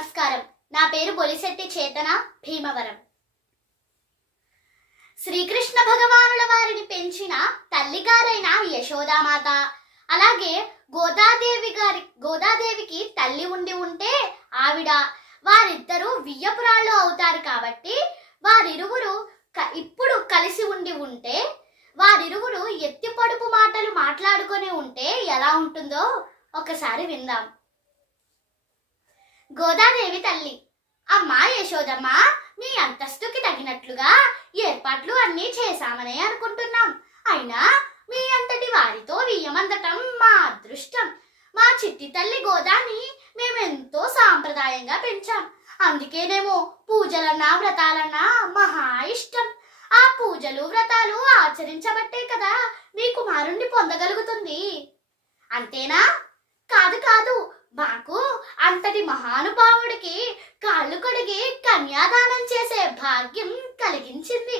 నమస్కారం. నా పేరు బొలిశెట్టి చేతన, భీమవరం. శ్రీకృష్ణ భగవానుల వారిని పెంచిన తల్లిగారైన యశోదామాత, అలాగే గోదాదేవికి తల్లి ఉంటే వారిద్దరూ వియ్యపురాళ్ళు అవుతారు. కాబట్టి వారిరువురు ఇప్పుడు కలిసి ఉంటే వారిరువురు ఎత్తి పొడుపు మాటలు మాట్లాడుకొని ఉంటే ఎలా ఉంటుందో ఒకసారి విందాం. గోదాదేవి తల్లి: అమ్మా యశోదమ్మ, మీ అంతస్తుకి తగినట్లుగా ఏర్పాట్లు అన్నీ చేశామనే అనుకుంటున్నాం. అయినా మీ అంతటి వారితో వియ్యమందటం మా అదృష్టం. మా చిట్టి తల్లి గోదాని మేమెంతో సాంప్రదాయంగా పెంచాం. అందుకేనేమో పూజలన్నా వ్రతాలన్నా మహా ఇష్టం. ఆ పూజలు వ్రతాలు ఆచరించబట్టే కదా మీ కుమారుణ్ణి పొందగలుగుతుంది. అంతేనా? కాదు, మాకు అంతటి మహానుభావుడికి కాళ్ళు కడిగి కన్యాదానం చేసే భాగ్యం కలిగించింది.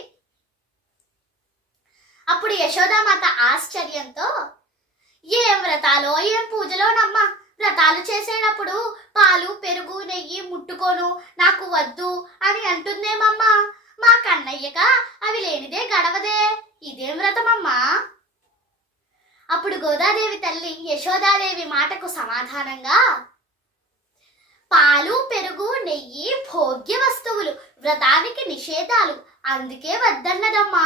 అప్పుడు యశోదామాత ఆశ్చర్యంతో: ఏం వ్రతాలో ఏం పూజలోనమ్మా, వ్రతాలు చేసేటప్పుడు పాలు పెరుగు నెయ్యి ముట్టుకోను, నాకు వద్దు అని అంటుందేమమ్మా. మా కన్నయ్యక అవి లేనిదే గడవదే, ఇదేం వ్రతమమ్మా? అప్పుడు గోదాదేవి తల్లి యశోదాదేవి మాటకు సమాధానంగా: పాలు పెరుగు నెయ్యి భోగ్య వస్తువులు, వ్రతానికి నిషేధాలు, అందుకే వద్దన్నదమ్మా.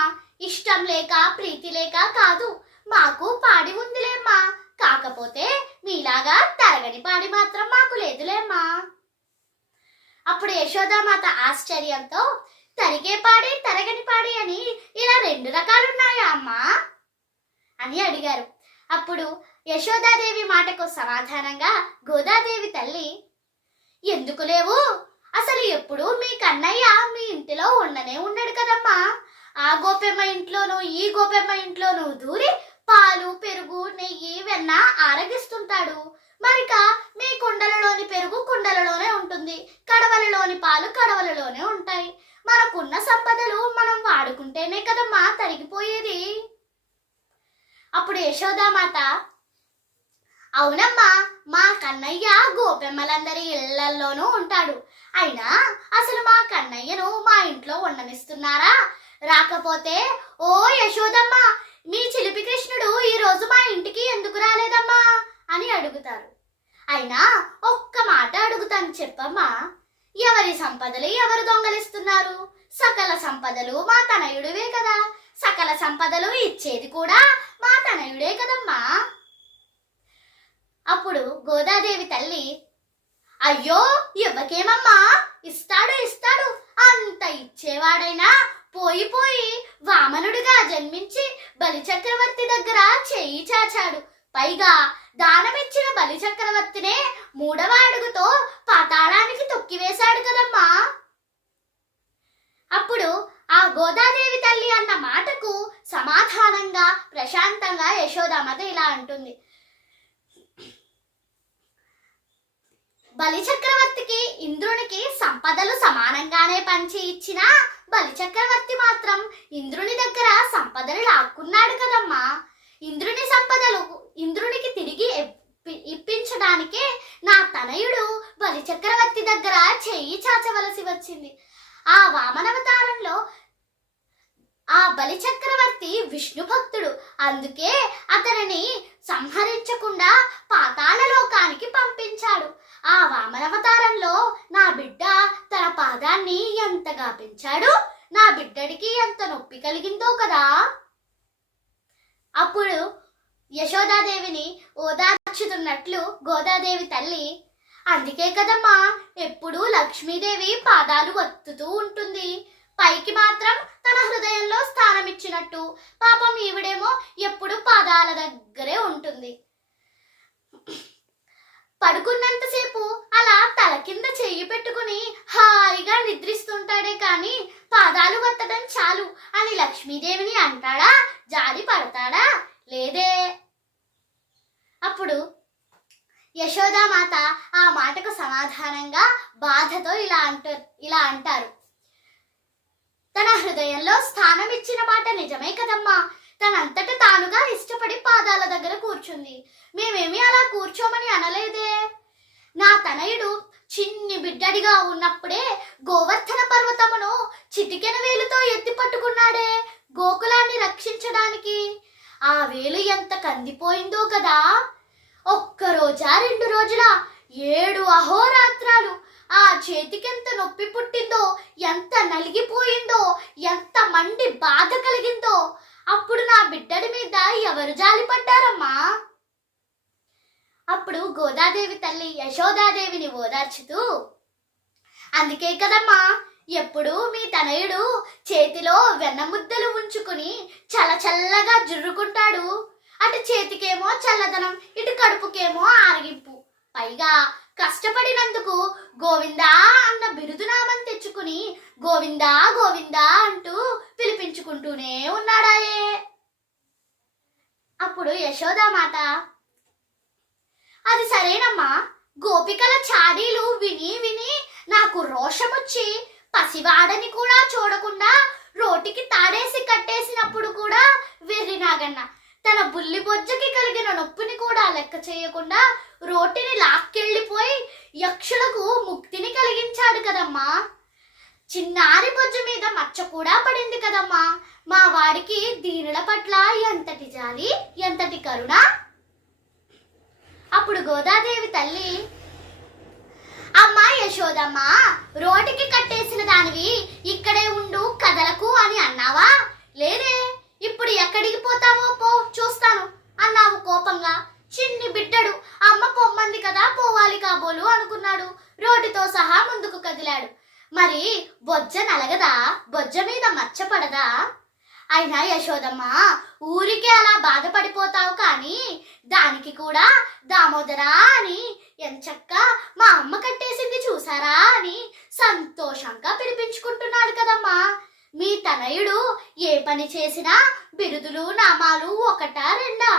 ఇష్టం లేక ప్రీతి లేక కాదు, మాకు పాడి ఉందిలేమ్మా. కాకపోతే మీలాగా తరగని పాడి మాత్రం మాకు లేదులేమ్మా. అప్పుడు యశోదామాత ఆశ్చర్యంతో: తరిగే పాడి తరగని పాడి అని ఇలా 2 రకాలున్నాయా అమ్మా అని అడిగారు. అప్పుడు యశోదాదేవి మాటకు సమాధానంగా గోదాదేవి తల్లి: ఎందుకు లేవు? అసలు ఎప్పుడు మీ కన్నయ్య మీ ఇంటిలో ఉండడు కదమ్మా. ఆ గోపెమ్మ ఇంట్లోనూ ఈ గోపెమ్మ ఇంట్లోనూ దూరి పాలు పెరుగు నెయ్యి వెన్న ఆరగిస్తుంటాడు. మరిక మీ కుండలలోని పెరుగు కుండలలోనే ఉంటుంది, కడవలలోని పాలు కడవలలోనే ఉంటాయి. మనకున్న సంపదలు మనం వాడుకుంటేనే కదమ్మా తరిగిపోయేది. అప్పుడు యశోదామాత: అవునమ్మా, మా కన్నయ్య గోపెమ్మలందరి ఇళ్లల్లోనూ ఉంటాడు. అయినా అసలు మా కన్నయ్యను మా ఇంట్లో ఉండనిస్తున్నారా? రాకపోతే, ఓ యశోదమ్మ, మీ చిలిపి కృష్ణుడు ఈ రోజు మా ఇంటికి ఎందుకు రాలేదమ్మా అని అడుగుతారు. అయినా ఒక్క మాట అడుగుతాను, చెప్పమ్మా, ఎవరి సంపదలు ఎవరు దొంగలిస్తున్నారు? సకల సంపదలు మా తనయుడివే కదా, సకల సంపదలు ఇచ్చేది కూడా మా తనయుడే కదమ్మా. అప్పుడు గోదాదేవి తల్లి: అయ్యో ఇవ్వకేమమ్మా, ఇస్తాడు, అంత ఇచ్చేవాడైనా పోయి వామనుడిగా జన్మించి బలిచక్రవర్తి దగ్గర చేయి చాచాడు. పైగా దానమిచ్చిన బలిచక్రవర్తినే 3వ అడుగుతో పాతాళానికి తొక్కివేశాడు కదమ్మా. అప్పుడు ఆ గోదాదేవి తల్లి అన్న మాటకు సమాధానంగా ప్రశాంతంగా యశోదామాత ఇలా అంటుంది: బలిచక్రవర్తికి ఇంద్రునికి సంపదలు సమానంగానే పంచి ఇచ్చిన బలిచక్రవర్తి మాత్రం ఇంద్రుని దగ్గర సంపదలు లాక్కున్నాడు కదమ్మా. ఇంద్రుని సంపదలు ఇంద్రునికి తిరిగి ఇప్పించడానికే నా తనయుడు బలిచక్రవర్తి దగ్గర చెయ్యి చాచవలసి వచ్చింది. ఆ వామనవతారంలో ఆ బలిచక్రవర్తి విష్ణు భక్తుడు, అందుకే అతనిని సంహరించకుండా పాతాళ లోకానికి పంపించాడు. ఆ వామనవతారంలో నా బిడ్డ తన పాదాన్ని ఎంతగా పెంచాడు, నా బిడ్డడికి ఎంత నొప్పి కలిగిందో కదా. అప్పుడు యశోదాదేవిని ఓదార్చుతున్నట్లు గోదాదేవి తల్లి: అందుకే కదమ్మా ఎప్పుడూ లక్ష్మీదేవి పాదాలు వత్తుతూ ఉంటుంది. పైకి మాత్రం తన హృదయంలో స్థానమిచ్చినట్టు, పాపం ఈవిడేమో ఎప్పుడు పాదాల దగ్గరే ఉంటుంది. పడుకున్నంతసేపు అలా తల కింద చెయ్యి పెట్టుకుని హాయిగా నిద్రిస్తుంటాడే కానీ పాదాలు వత్తడం చాలు అని లక్ష్మీదేవిని అంటాడా? జాలి పడతాడా? లేదే. అప్పుడు యశోదామాత ఆ మాటకు సమాధానంగా బాధతో ఇలా అంటారు: తన హృదయంలో స్థానం ఇచ్చిన మాట నిజమే కదమ్మా. తనంతట తానుగా ఇష్టపడి పాదాల దగ్గర కూర్చుంది. మేమేమి అలా కూర్చోమని అనలేదే. నా తనయుడు చిన్ని బిడ్డడిగా ఉన్నప్పుడే గోవర్ధన పర్వతమును చిటికెన వేలుతో ఎత్తి పట్టుకున్నాడే గోకులాన్ని రక్షించడానికి. ఆ వేలు ఎంత కందిపోయిందో కదా. ఒక్క రోజా 2 రోజులా 7 అహోరాత్రాలు ఆ చేతికెంత నొప్పి పుట్టిందో, ఎంత నలిగిపోయిందో, ఎంత మండి బాధ కలిగిందో. అప్పుడు నా బిడ్డడి మీద ఎవరు జాలి పడ్డారమ్మా? అప్పుడు గోదాదేవి తల్లి యశోదాదేవిని ఓదార్చుతూ, అందుకే కదమ్మా ఎప్పుడు మీ తనయుడు చేతిలో వెన్నముద్దలు ఉంచుకుని చల్లగా జుర్రుకుంటాడు. అటు చేతికేమో చల్లదనం, ఇటు కడుపుకేమో ఆరగింపు. పైగా కష్టపడినందుకు గోవిందా అన్న బిరుదునామం తెచ్చుకుని గోవిందా గోవిందా అంటూ పిలిపించుకుంటూనే ఉన్నాడాయే. అప్పుడు యశోదామాత, అది సరేనమ్మా, గోపికల చాడీలు విని విని నాకు రోషమొచ్చి పసివాడని కూడా చూడకుండా రోటికి తాడేసి కట్టేసినప్పుడు కూడా వెర్రి నాగన్న తన బుల్లి బొజ్జకి కలిగిన నొప్పిని కూడా లెక్క చేయకుండా రోటిని లాక్కెళ్ళిపోయి యక్షులకు ముక్తిని కలిగించాడు కదమ్మా. చిన్నారి బొజ్జు మీద మచ్చ కూడా పడింది కదమ్మా. మా వాడికి దీనుల పట్ల ఎంతటి జాలి, ఎంతటి కరుణ. అప్పుడు గోదాదేవి తల్లి, అమ్మా యశోదమ్మ, రోటికి కట్టేసిన దానివి ఇక్కడే ఉండు కదలకు అని అన్నావా? లేదే, ఇప్పుడు ఎక్కడికి పోతావో పో చూస్తాను అన్నావు కోపంగా. చిన్ని బిడ్డడు అమ్మ పొమ్మంది కదా పోవాలి కాబోలు అనుకున్నాడు. రోటితో సహా ముందుకు కదిలాడు. మరి బొజ్జ నలగదా? బొజ్జ మీద మచ్చ పడదా? అయినా యశోదమ్మ, ఊరికే అలా బాధపడిపోతావు కానీ దానికి కూడా దామోదరా అని ఎంచక్క మా అమ్మ కట్టేసింది చూసారా అని సంతోషంగా పిలిపించుకుంటున్నాడు కదమ్మా. మీ తనయుడు ఏ పని చేసినా బిరుదులు నామాలు ఒకటా రెండా?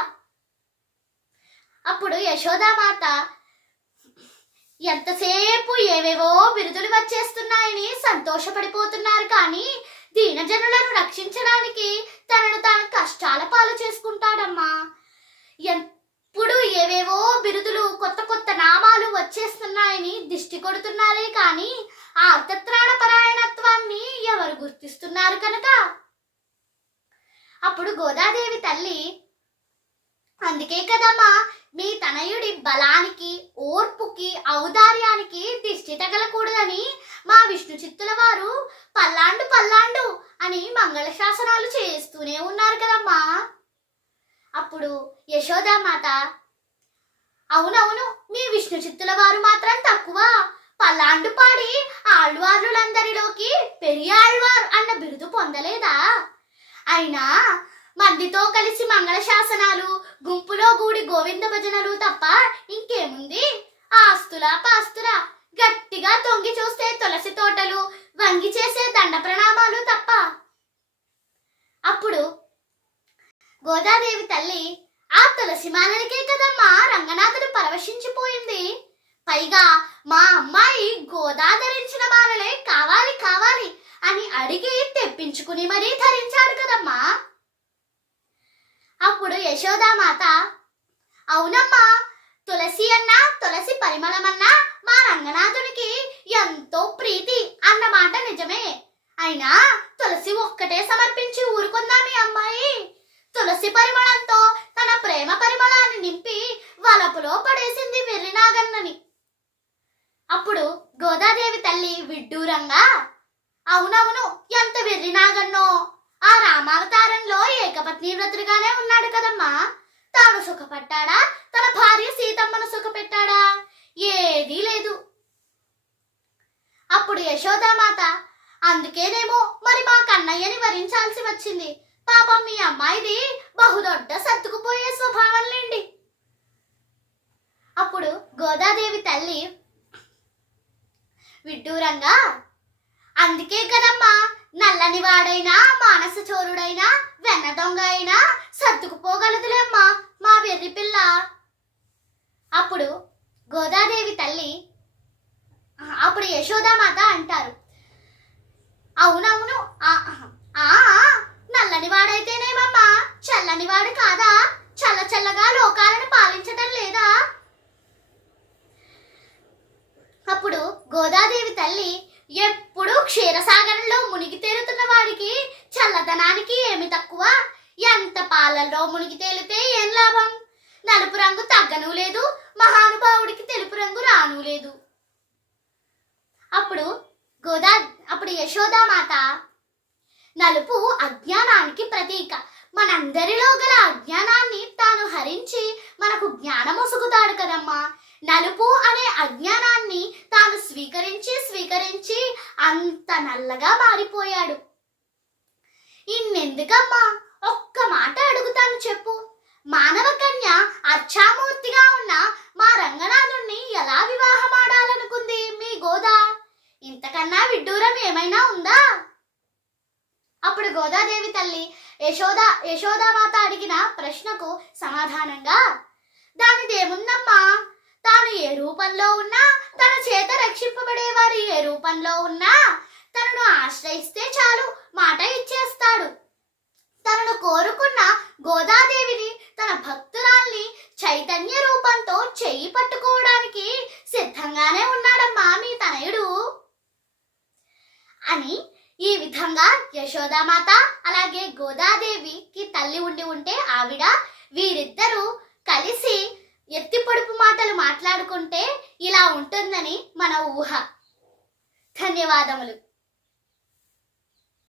అప్పుడు యశోదామాత, ఎంతసేపు ఏవేవో బిరుదులు వచ్చేస్తున్నాయని సంతోషపడిపోతున్నారు కానీ దీనజనులను రక్షించడానికి తనను తాను కష్టాల పాలు చేసుకుంటాడమ్మా. ఎప్పుడు ఏవేవో బిరుదులు కొత్త కొత్త నామాలు వచ్చేస్తున్నాయని దిష్టి కొడుతున్నారే కానీ ఆర్తత్రాణ పరాయణత్వాన్ని ఎవరు గుర్తిస్తున్నారు కనుక. అప్పుడు గోదాదేవి తల్లి, అందుకే కదమ్మా మీ తనయుడి బలానికి, ఓర్పుకి, ఔదార్యానికి దిష్టి తగలకూడదని మా విష్ణు చిత్తుల వారు పల్లాండు పల్లాండు అని మంగళ శాసనాలు చేస్తూనే ఉన్నారు కదమ్మా. అప్పుడు యశోదామాత, అవునవును, మీ విష్ణు చిత్తుల వారు మాత్రం తక్కువ. పల్లాండు పాడి ఆళ్వార్లందరిలోకి పెరియాళ్వార్ అన్న బిరుదు పొందలేదా? అయినా మందితో కలిసి మంగళ శాసనాలు, గుంపులో గూడి గోవింద భజనలు తప్ప ఇంకేముంది? ఆస్తుల పాస్తుల, గట్టిగా తొంగి చూస్తే తులసి తోటలు, వంగి చేసే దండ ప్రణామాలు తప్ప. అప్పుడు గోదాదేవి తల్లి, ఆ తులసి మాలనికే కదమ్మా రంగనాథుడు పరవశించిపోయింది. పైగా మా అమ్మాయి గోదా ధరించిన మాలలే కావాలి కావాలి అని అడిగి తెప్పించుకుని మరీ ధరించాడు కదమ్మా. అప్పుడు యశోదామాత, అవునమ్మా, తులసి అన్నా తులసి పరిమళమన్నా మా రంగనాథునికి ఎంతో ప్రీతి అన్నమాట నిజమే. అయినా తులసి ఒక్కటే సమర్పించి ఊరుకుందామి అమ్మాయి. తులసి పరిమళంతో తన ప్రేమ పరిమళాన్ని నింపి వలపులో పడేసింది వెర్రినాగన్నని. అప్పుడు గోదాదేవి తల్లి విడ్డూరంగా, అవునవును, ఎంత వెర్రినాగన్నో. ఆ రామావతారంలో ఏకపత్ని వ్రతుడిగానే ఉన్నాడు కదమ్మా. తాను సుఖపట్టాడా? తన భార్య సీతమ్మను సుఖపెట్టాడా? ఏదీ లేదు. అప్పుడు యశోదామాత, అందుకేనేమో మరి మా కన్నయ్యని వరించాల్సి వచ్చింది. పాపం మీ అమ్మాయిది బహుదొడ్డ సర్దుకుపోయే స్వభావంలేండి. అప్పుడు గోదాదేవి తల్లి విడ్డూరంగా, అందుకే కదమ్మా నల్లని వాడైనా, మానస చోరుడైనా, వెన్న దొంగ అయినా సర్దుకుపోగలదులేమ్మా మా వెర్రి పిల్ల. అప్పుడు గోదాదేవి తల్లి, అప్పుడు యశోదామాత అంటారు, అవునవును, నల్లని వాడైతేనేమమ్మా చల్లని వాడు కాదా? చల్లగా లోకాలను పాలించటం లేదా? అప్పుడు గోదాదేవి తల్లి, ఎప్పుడూ క్షీరసాగరంలో మునిగి తేలుతున్న వాడికి చల్లదనానికి ఏమి తక్కువ? ఎంత పాలల్లో మునిగి తేలితే ఏం లాభం? నలుపు రంగు తగ్గను లేదు, మహానుభావుడికి తెలుపు రంగు రాను లేదు. అప్పుడు యశోదామాత, నలుపు అజ్ఞానానికి ప్రతీక. మనందరిలో గల అజ్ఞానాన్ని తాను హరించి మనకు జ్ఞానం ఒసుగుతాడు కదమ్మా. నలుపు అనే అజ్ఞానాన్ని తాను స్వీకరించి అంత నల్లగా మారిపోయాడు. ఇన్నెందుకమ్మా, ఒక్క మాట అడుగుతాను చెప్పు. మానవ కన్య అర్చామూర్తిగా ఉన్న మా రంగనాథుణ్ణి ఎలా వివాహమాడాలనుకుంది మీ గోదా? ఇంతకన్నా విడ్డూరం ఏమైనా ఉందా? అప్పుడు గోదాదేవి తల్లి యశోదామాత అడిగిన ప్రశ్నకు సమాధానంగా, దానిదేముందమ్మా, తాను ఏ రూపంలో ఉన్నా, తన చేత రక్షింపబడేవారు ఏ రూపంలో ఉన్నా తనను ఆశ్రయిస్తే చాలు, మాట ఇచ్చేస్తాడు. తనను కోరుకున్న గోదాదేవిని, తన భక్తురాల్ని చైతన్య రూపంతో చెయ్యి పట్టుకోవడానికి సిద్ధంగానే ఉన్నాడమ్మా మీ తనయుడు అని. ఈ విధంగా యశోదామాత అలాగే గోదాదేవికి తల్లి ఉంటే ఆవిడ, వీరిద్దరూ కలిసి ఎత్తి పొడుపు మాటలు మాట్లాడుకుంటే ఇలా ఉంటుందని మన ఊహ. ధన్యవాదములు.